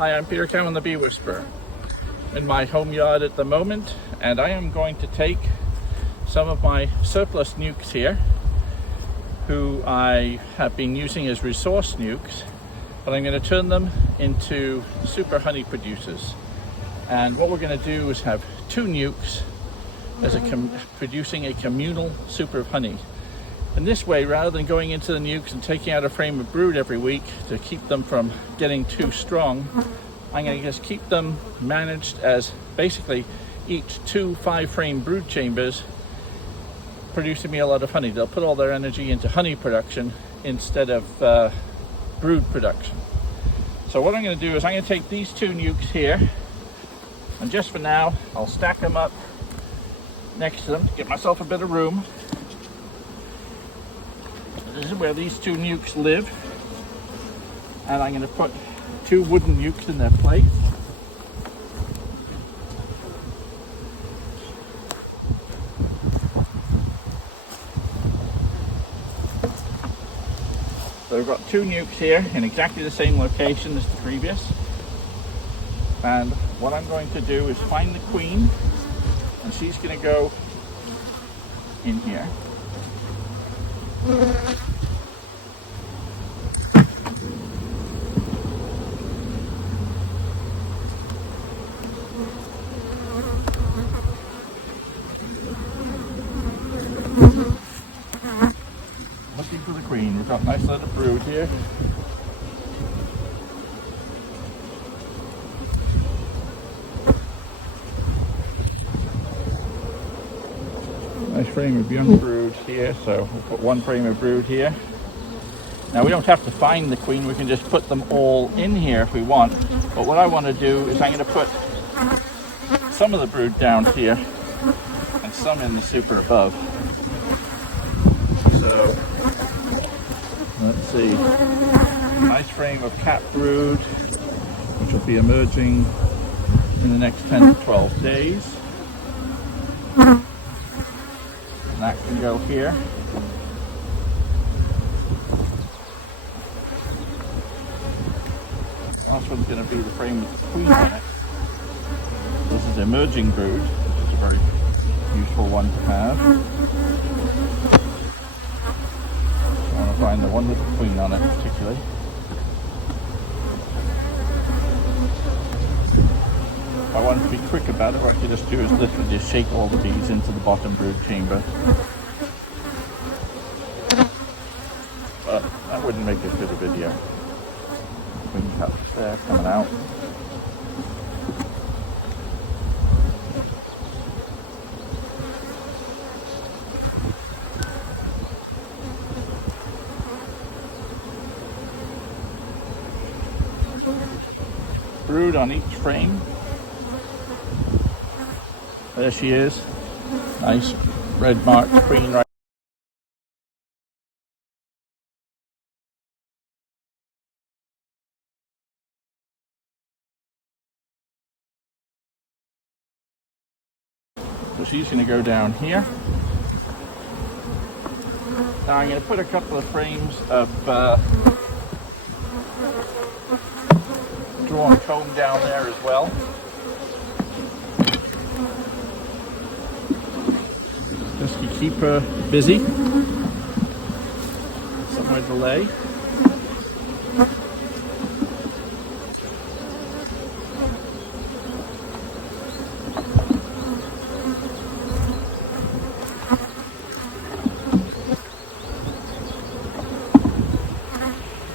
Hi, I'm Peter Cowan, the Bee Whisperer, in my home yard at the moment, and I am going to take some of my surplus nucs here, who I have been using as resource nucs, but I'm going to turn them into super honey producers. And what we're going to do is have two nucs as producing a communal super of honey. And this way, rather than going into the nucs and taking out a frame of brood every week to keep them from getting too strong, I'm going to just keep them managed as basically each 2 5-frame brood chambers producing me a lot of honey. They'll put all their energy into honey production instead of brood production. So what I'm going to do is I'm going to take these 2 nucs here, and just for now I'll stack them up next to them to get myself a bit of room. This is where these 2 nucs live, and I'm going to put 2 wooden nucs in their place. So we've got 2 nucs here in exactly the same location as the previous, and what I'm going to do is find the queen, and she's going to go in here. Looking for the queen. We've got a nice little brood here. Nice frame of young brood here, so we'll put 1 frame of brood here. Now we don't have to find the queen, we can just put them all in here if we want. But what I want to do is I'm going to put some of the brood down here and some in the super above. So let's see, nice frame of cap brood, which will be emerging in the next 10 to 12 days. And that can go here. Last one's going to be the frame with the queen in it. This is emerging brood, which is a very useful one to have. I want to find the one with the queen on it particularly. If I want to be quick about it, what I can just do is literally just shake all the bees into the bottom brood chamber. But that wouldn't make as good a video. Queen cups there coming out. Brood on each frame. There she is. Nice red marked queen right. So she's going to go down here. Now I'm going to put a couple of frames of drawn comb down there as well. Just to keep her busy. Somewhere to lay.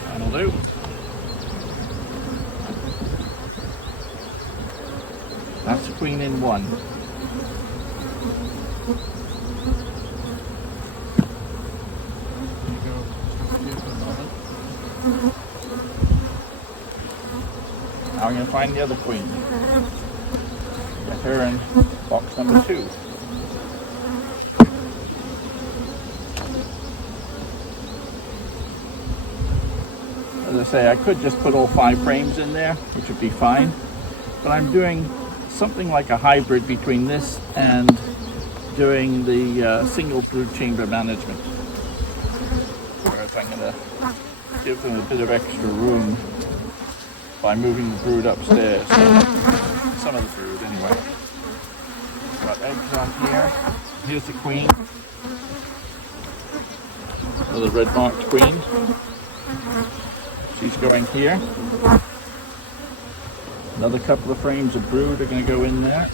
That'll do. That's queen in 1. Now I'm going to find the other queen. Get her in box number 2. As I say, I could just put all 5 frames in there, which would be fine. But I'm doing something like a hybrid between this and doing the single brood chamber management. Whereas I'm going to give them a bit of extra room by moving the brood upstairs. Some of the brood anyway. Got eggs on here. Here's the queen. Another red marked queen. She's going here. Another couple of frames of brood are going to go in there.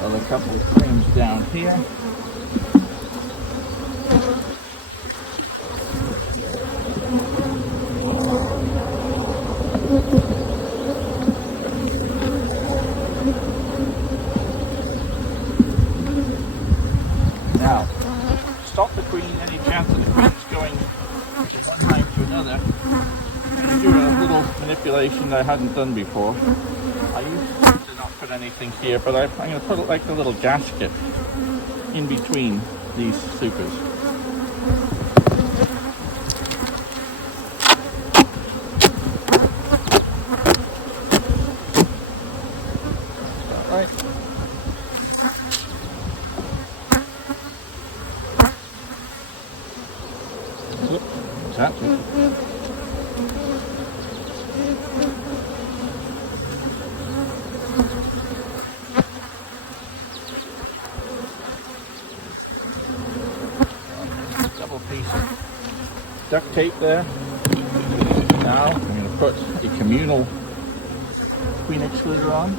Another couple of frames down here. Now, stop the queen any chance of the queen's going from one hive to another. I'm doing a little manipulation that I hadn't done before. I used to not put anything here, but I'm going to put it like a little gasket in between these supers. Right. What's that? Double piece of duct tape there. Now I'm going to put a communal queen excluder on.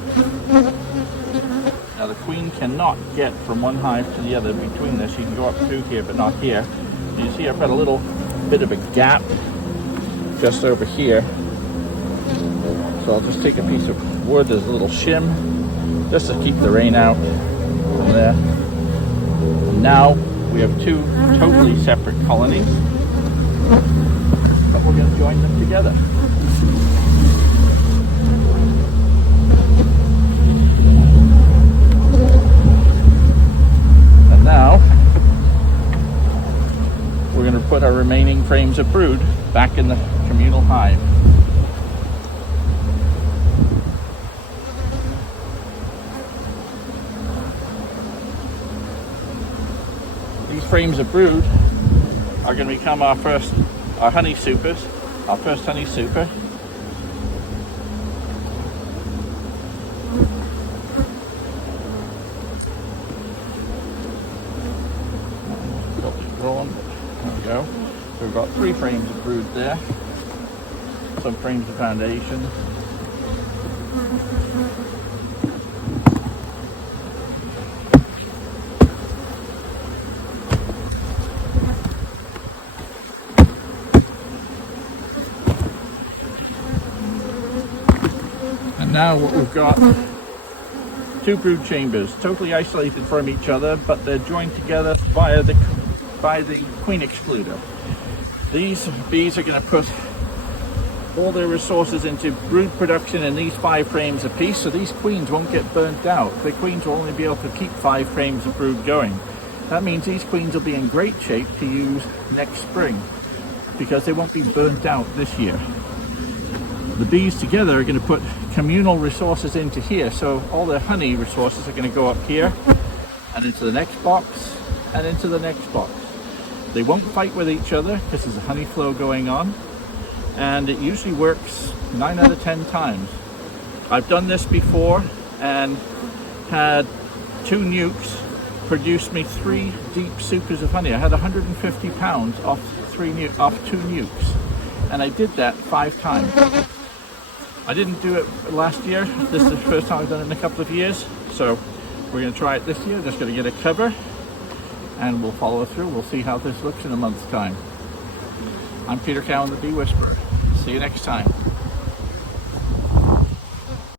Now the queen cannot get from one hive to the other between this. You can go up through here, but not here. You see I've got a little bit of a gap just over here. So I'll just take a piece of wood, there's a little shim, just to keep the rain out from there. And now we have two totally separate colonies, but we're going to join them together. And now we're going to put our remaining frames of brood back in the communal hive. These frames of brood are going to become our honey supers, our first honey super. Rolling. There we go. So we've got 3 frames of brood there, some frames of foundation. And now what we've got, 2 brood chambers, totally isolated from each other, but they're joined together by the queen excluder. These bees are going to put all their resources into brood production in these 5 frames apiece, so these queens won't get burnt out. The queens will only be able to keep 5 frames of brood going. That means these queens will be in great shape to use next spring because they won't be burnt out this year. The bees together are going to put communal resources into here, so all their honey resources are going to go up here and into the next box and into the next box. They won't fight with each other because there's a honey flow going on, and it usually works 9 out of 10 times. I've done this before and had 2 nucs produce me 3 deep supers of honey. I had 150 pounds off 2 nucs, and I did that 5 times. I didn't do it last year. This is the first time I've done it in a couple of years, so we're going to try it this year. Just going to get a cover and we'll follow through. We'll see how this looks in a month's time. I'm Peter Cowan, the Bee Whisperer. See you next time.